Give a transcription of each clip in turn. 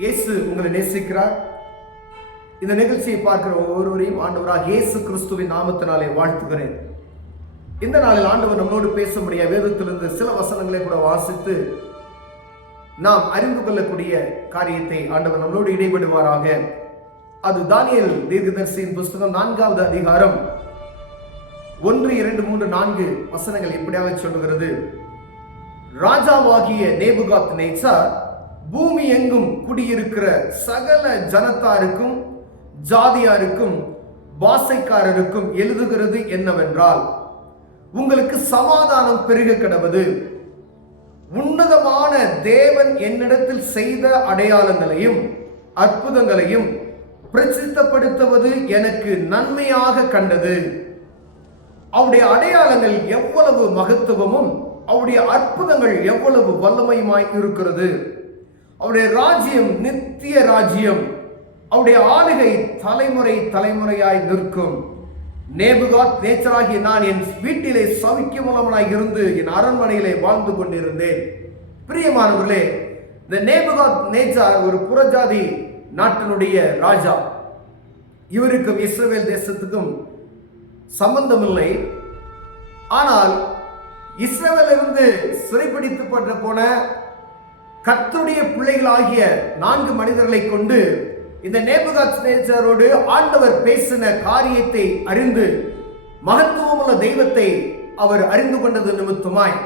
இயேசு உங்களை நேசிக்கிறார். இந்த நிகழ்ச்சியை பார்க்கிற ஒவ்வொருவரையும் ஆண்டவராக இயேசு கிறிஸ்துவின் நாமத்தினாலே வாழ்த்துகிறேன். இந்த நாளில் ஆண்டவர் நம்மளோடு பேச முடிய வேதத்திலிருந்து சில வசனங்களை கூட வாசித்து நாம் அறிந்து கொள்ளக்கூடிய காரியத்தை ஆண்டவர் நம்மளோடு இடைபடுவாராக. அது தானியேல் தீர்க்கதரிசியின் புஸ்தகம் 4வது அதிகாரம் 1, 2, 3, 4 வசனங்கள் இப்படியாக சொல்லுகிறது. ராஜாவாகிய நேபுகாத்நேச்சார் பூமி எங்கும் குடியிருக்கிற சகல ஜனத்தாருக்கும் ஜாதியாருக்கும் பாசைக்காரருக்கும் எழுதுகிறது என்னவென்றால், உங்களுக்கு சமாதானம் பெருக கடவது. உன்னதமான தேவன் என்னிடத்தில் செய்த அடையாளங்களையும் அற்புதங்களையும் பிரசித்தப்படுத்துவது எனக்கு நன்மையாக கண்டது. அவருடைய அடையாளங்கள் எவ்வளவு மகத்துவமும் அவருடைய அற்புதங்கள் எவ்வளவு வல்லமையுமாய் இருக்கிறது. அவருடைய ராஜ்யம் நித்திய ராஜ்யம், அவருடைய ஆளுகை தலைமுறை தலைமுறையாய் நிற்கும். நேபுகாத்நேச்சராகிய நான் என் வீட்டிலே சௌக்கியமுள்ளவனாய் இருந்து என் அரண்மனையிலே வாழ்ந்து கொண்டிருந்தேன். பிரியமானவர்களே, இந்த நேபுகாத்நேச்சார் ஒரு புறஜாதி நாட்டினுடைய ராஜா. இவருக்கும் இஸ்ரவேல் தேசத்துக்கும் சம்பந்தமில்லை. ஆனால் இஸ்ரவேலிலிருந்து சிறைப்பிடித்து போன கர்த்தருடைய பிள்ளைகளாகிய 4 மனிதர்களை கொண்டு இந்த நேபுகாத்நேச்சாரோடு ஆண்டவர் பேசின காரியத்தை அறிந்து மகத்துவமுள்ள தெய்வத்தை அவர் அறிந்து கொண்டது நிமித்தமாய்,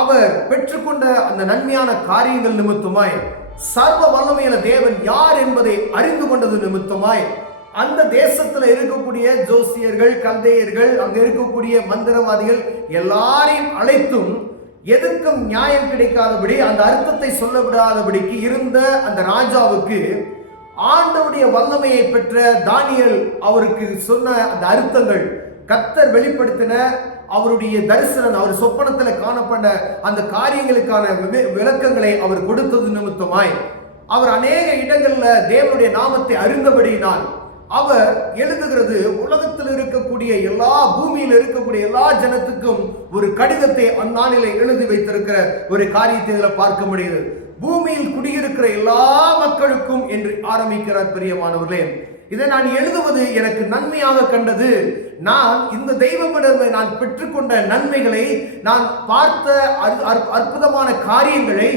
அவர் பெற்றுக்கொண்ட அந்த நன்மையான காரியங்கள் நிமித்தமாய், சர்வ வல்லமையான தேவன் யார் என்பதை அறிந்து கொண்டது நிமித்தமாய், அந்த தேசத்துல இருக்கக்கூடிய ஜோசியர்கள், கல்தேயர்கள், அங்க இருக்கக்கூடிய மந்திரவாதிகள் எல்லாரையும் அழைத்தும் எதுக்கும் நியாயம் கிடைக்காதபடி, அந்த அர்த்தத்தை சொல்ல விடாதபடிக்கு இருந்த அந்த ராஜாவுக்கு ஆண்டவருடைய வல்லமையை பெற்ற தானியேல் அவருக்கு சொன்ன அந்த அர்த்தங்கள், கர்த்தர் வெளிப்படுத்தின அவருடைய தரிசனம், அவர் சொப்பனத்தில் காணப்பட்ட அந்த காரியங்களுக்கான விளக்கங்களை அவர் கொடுத்தது நிமித்தமாய், அவர் அநேக இடங்கள்ல தேவனுடைய நாமத்தை அறிந்தபடியினால் அவர் எழுதுகிறது, உலகத்தில் இருக்கக்கூடிய எல்லா பூமியில் இருக்கக்கூடிய எல்லா ஜனத்துக்கும் ஒரு கடிதத்தை அந்நாளிலே எழுதி வைத்திருக்கிற ஒரு காரியத்தை இதில் பார்க்க முடியுது. பூமியில் குடியிருக்கிற எல்லா மக்களுக்கும் என்று ஆரம்பிக்கிறார். பிரியமானவர்களே, இதை நான் எழுதுவது எனக்கு நன்மையாக கண்டது. நான் இந்த தெய்வமிடம் நான் பெற்றுக்கொண்ட நன்மைகளை, நான் பார்த்த அற்புதமான காரியங்களை,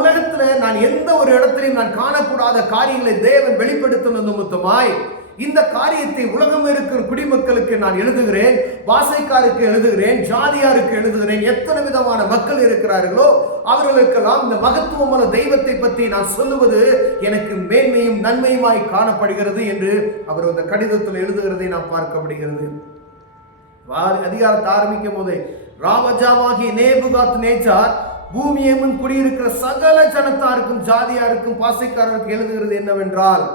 உலகத்தில் நான் எந்த ஒரு இடத்திலையும் நான் காணக்கூடாத காரியங்களை தேவன் வெளிப்படுத்தின நிமித்தமாய் இந்த காரியத்தை உலகம் இருக்கிற குடிமக்களுக்கு நான் எழுதுகிறேன், பாசைக்காருக்கு எழுதுகிறேன், ஜாதியாருக்கு எழுதுகிறேன். எத்தனை விதமான மக்கள் இருக்கிறார்களோ அவர்களுக்கெல்லாம் இந்த மகத்துவமான தெய்வத்தை பற்றி நான் சொல்லுவது எனக்கு மேன்மையும் நன்மையுமாய் காணப்படுகிறது என்று அவர் அந்த கடிதத்தில் எழுதுகிறதை நாம் பார்க்க முடிகிறது. அதிகாரத்தை ஆரம்பிக்கும் போது, ராஜாவாகிய நேபுகாத்நேச்சார் பூமியெங்கும் குடியிருக்கிற சகல ஜனத்தாருக்கும் ஜாதியாருக்கும் பாசைக்காரருக்கு எழுதுகிறது என்னவென்றால்,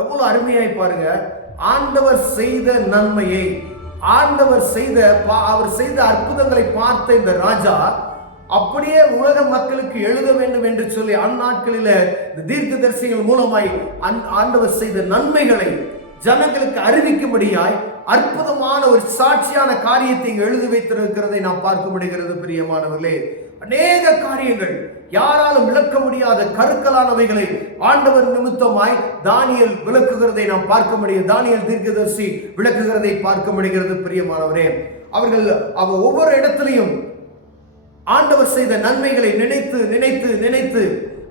எவ்வளவு அருமையாய் பாருங்க. ஆண்டவர் செய்த நன்மையை, அவர் செய்த அற்புதங்களை பார்த்த இந்த ராஜா அப்படியே உலக மக்களுக்கு எழுத வேண்டும் என்று சொல்லி அந்நாட்களில தீர்க்கதரிசிகள் மூலமாய் ஆண்டவர் செய்த நன்மைகளை ஜனங்களுக்கு அறிவிக்கும்படியாய் அற்புதமான ஒரு சாட்சியான காரியத்தை எழுதி வைத்திருக்கிறதை நாம் பார்க்க முடிகிறது. பிரியமானவர்களே, அநேக காரியங்கள், யாராலும் விளக்க முடியாத கருக்கலானவைகளை ஆண்டவர் நிமித்தமாய் தானியேல் விளக்குகிறதை நாம் பார்க்க முடியும். தானியேல் தீர்க்கதரிசி விளக்குகிறதை பார்க்க முடிகிறது. பிரியமானவரே, அவர்கள் ஒவ்வொரு இடத்திலையும் ஆண்டவர் செய்த நன்மைகளை நினைத்து நினைத்து நினைத்து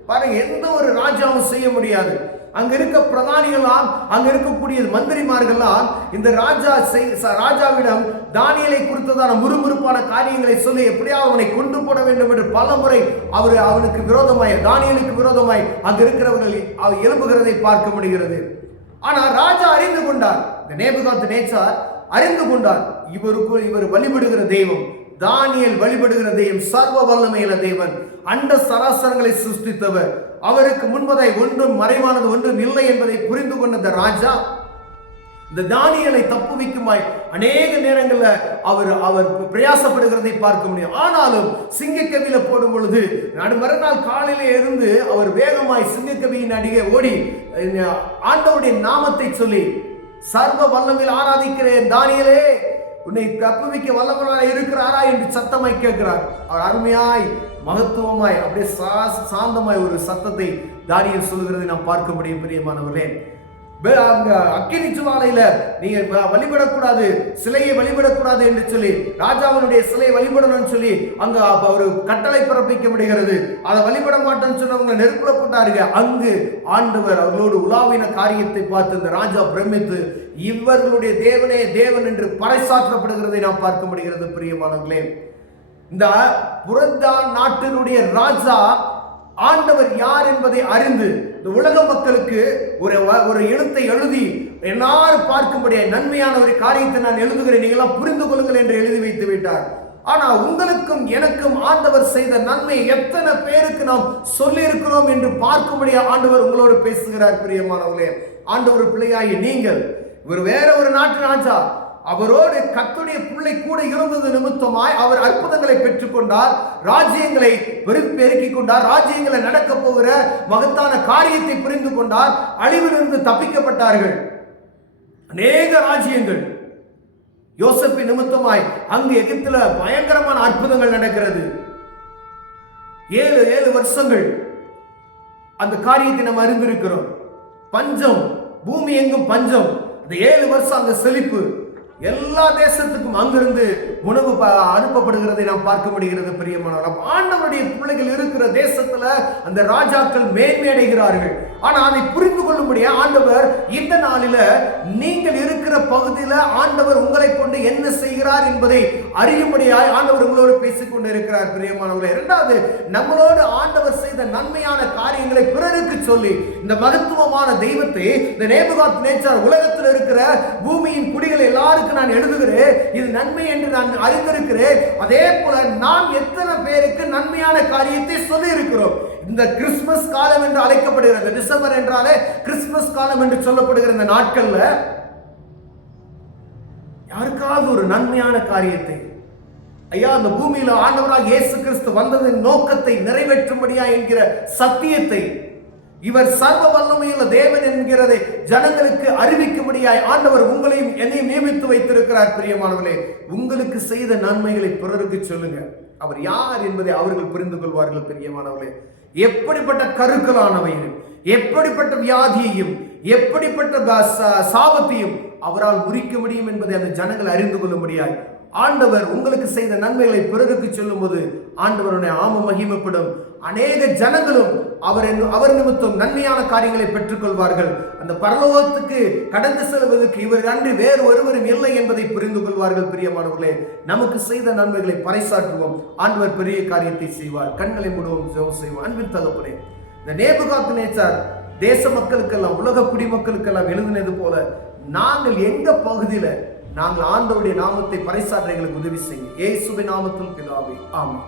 பாருங்க, எந்த ஒரு ராஜாவும் செய்ய முடியாது. அங்க இருக்க பிரதானிகளாம், அங்க இருக்கக்கூடிய மந்திரிமார்கள்லாம் இந்த ராஜாவிடம் தானியேலை குறித்ததான முறுமுறுப்பான காரியங்களை சொல்லி எப்படியாவது அவனை கொண்டு போட வேண்டும் என்று பல முறை அவனுக்கு விரோதமாய், தானியேலுக்கு விரோதமாய் அங்க இருக்கிறவர்கள் எழுப்புகிறதை பார்க்க முடிகிறது. ஆனால் ராஜா அறிந்து கொண்டார், இந்த நேபுகாத்நேச்சார் அறிந்து கொண்டார், இவர் வழிபடுகிற தெய்வம், தானியேல் வழிபடுகிற தெய்வம் சர்வ வல்லமையுள்ள தேவன், அண்ட சராசரங்களை சிருஷ்டித்தவர், அவருக்கு முன்பதாய் ஒன்றும் மறைவானது ஒன்றும் இல்லை என்பதை புரிந்து கொண்ட ராஜா இந்த தானியேலை தப்புவிக்குமாய் அநேக நேரங்களில் அவர் பிரயாசப்படுகிறதை பார்க்க முடியும். ஆனாலும் சிங்கக்கவியில போடும் பொழுது மறுநாள் காலையில இருந்து அவர் வேகமாய் சிங்கக்கவியின் அடியே ஓடி ஆண்டவருடைய நாமத்தை சொல்லி, சர்வ வல்லமையில் ஆராதிக்கிறேன் தானியேலே, உன்னை தப்புவிக்க வல்லவராக இருக்கிறாரா என்று சத்தமாய் கேட்கிறார். அவர் அருமையாய் மகத்துவமாய் அப்படியே சாந்தமாய் ஒரு சத்தத்தை தானியேல் சொல்லுகிறதை நாம் பார்க்க முடியும் பிரியமானவர்களே. அங்க அக்கினி ஜுவாலையில நீங்க வழிபடக்கூடாது, சிலையை வழிபடக்கூடாது என்று சொல்லி, ராஜாவினுடைய சிலையை வழிபடணும்னு சொல்லி அங்க ஒரு கட்டளை பிறப்பிக்கப்படுகிறது. அதை வழிபட மாட்டேன்னு சொன்னவங்க நெருப்புல போட்டாருங்க. அங்கு ஆண்டவர் அவர்களோடு உலாவின காரியத்தை பார்த்து இந்த ராஜா பிரமித்து இவர்களுடைய தேவனே தேவன் என்று பறைசாற்றப்படுகிறதை நாம் பார்க்க முடிகிறது பிரியமானவர்களே. இந்த புரத்தான் நாட்டினுடைய ராஜா ஆண்டவர் யார் என்பதை அறிந்து இந்த உலக மக்களுக்கு ஒரு எழுத்தை எழுதி எல்லாரும் பார்க்கும்படியாக நன்மையான ஒரு காரியத்தை நான் எழுதுகிறேன், நீங்களாம் புரிந்து கொள்ளுங்கள் என்று எழுதி வைத்து விட்டார். ஆனா உங்களுக்கும் எனக்கும் ஆண்டவர் செய்த நன்மை எத்தனை பேருக்கு நாம் சொல்லி இருக்கிறோம் என்று பார்க்கும்படியாக ஆண்டவர் உங்களோடு பேசுகிறார் பிரியமானவர்களே. ஆண்டவர் பிள்ளையாகி நீங்கள் வேற ஒரு நாட்டு ராஜா, அவரோடு கர்த்தருடைய பிள்ளை கூட இருந்தது நிமித்தமாய் அவர் அற்புதங்களை பெற்றுக்கொண்டார், ராஜ்யங்களை பெருக்கிக் கொண்டார், ராஜ்யங்களை நடக்க போகிற மகத்தான காரியத்தை புரிந்து கொண்டார், அழிவிலிருந்து தப்பிக்கப்பட்டார்கள் அநேக ராஜ்யங்கள். யோசேப்பு நிமித்தமாய் அங்கு எகிப்தில பயங்கரமான அற்புதங்கள் நடக்கிறது. 7 வருஷங்கள் அந்த காரியத்தை நம்ம அறிந்திருக்கிறோம். பஞ்சம், பூமி எங்கும் பஞ்சம். அந்த 7 வருஷம் அந்த செழிப்பு, எல்லா தேசத்துக்கும் அங்கிருந்து உணவு அனுப்பப்படுகிறதை நாம் பார்க்க முடிகிறது பிரியமானவர்களே. ஆண்டவருடைய பிள்ளைகள் இருக்கிற தேசத்துல அந்த ராஜாக்கள் மேன்மையடைகிறார்கள். ஆனா அதை புரிந்து கொள்ளும்படியா ஆண்டவர் இந்த நாளில நீங்கள் இருக்கிற பகுதியில ஆண்டவர் உங்களை கொண்டு என்ன செய்கிறார் என்பதை அறியும்படியாய் ஆண்டவர் உங்களோடு பேசிக் கொண்டு இருக்கிறார் பிரியமானவர்களே. இரண்டாவது, நம்மளோடு ஆண்டவர் செய்த நன்மையான காரியங்களை பிறருக்கு சொல்லி இந்த மகத்துவமான தெய்வத்தை இந்த நேபுகாத்நேச்சார் உலகத்தில் இருக்கிற பூமியின் குடிகள் எல்லாருக்கும் நான் எழுதுகிறேன், இது நன்மை என்று நான் அறிந்திருக்கிறேன். அதே போல நாம் எத்தனை பேருக்கு நன்மையான காரியத்தை சொல்லி இருக்கிறோம். இந்த கிறிஸ்துமஸ் காலம் என்று அழைக்கப்படுகிறது, டிசம்பர் என்றாலே கிறிஸ்துமஸ் காலம் என்று சொல்லப்படுகிற இந்த நாட்கள்ல யாருக்காவது ஒரு நன்மையான காரியத்தை, ஐயா அந்த பூமியில ஆண்டவராக இயேசு கிறிஸ்து வந்ததின் நோக்கத்தை நிறைவேற்றும்படியா என்கிற சத்தியத்தை, இவர் சர்வ வல்லமையுள்ள தேவன் என்கிறதை ஜனங்களுக்கு அறிவிக்கும்படியாய் ஆண்டவர் உங்களையும் என்னையும் நியமித்து வைத்திருக்கிறார் பிரியமானவர்களே. உங்களுக்கு செய்த நன்மைகளை பிறருக்கு சொல்லுங்க. அவர் யார் என்பதை அவர்கள் புரிந்து கொள்வார்கள் பிரியமானவர்களே. எப்படிப்பட்ட கருக்களானவையும், எப்படிப்பட்ட வியாதியையும், எப்படிப்பட்ட சாபத்தையும் அவரால் முறிக்க முடியும் என்பதை அந்த ஜனங்கள் அறிந்து கொள்ள முடியாது. ஆண்டவர் உங்களுக்கு செய்த நன்மைகளை பிறருக்கு சொல்லும் போது ஆண்டவருடைய ஆம மகிமைப்படும். அநேக ஜனங்களும் அவர் நிமித்தம் நன்மையான காரியங்களை பெற்றுக் கொள்வார்கள். அந்த பரலோகத்துக்கு கடந்து செல்வதற்கு இவர் அன்றி வேறு ஒருவரும் இல்லை என்பதை புரிந்து கொள்வார்கள் பிரியமானவர்களே. நமக்கு செய்த நன்மைகளை பறைசாற்றுவோம். ஆண்டவர் பெரிய காரியத்தை செய்வார். கண்களை மூடுவோம், ஜெபம் செய்வோம். அன்பின் தகப்பனே, இந்த நேபுகாத்நேச்சார் தேச மக்களுக்கெல்லாம், உலக குடிமக்களுக்கெல்லாம் எழுதினது போல நாங்கள் எங்க பகுதியில நாங்கள் ஆண்டவருடைய நாமத்தை பறைசாற்ற எங்களுக்கு உதவி செய்யும். இயேசுவின் நாமத்தில் பிதாவே, ஆமென்.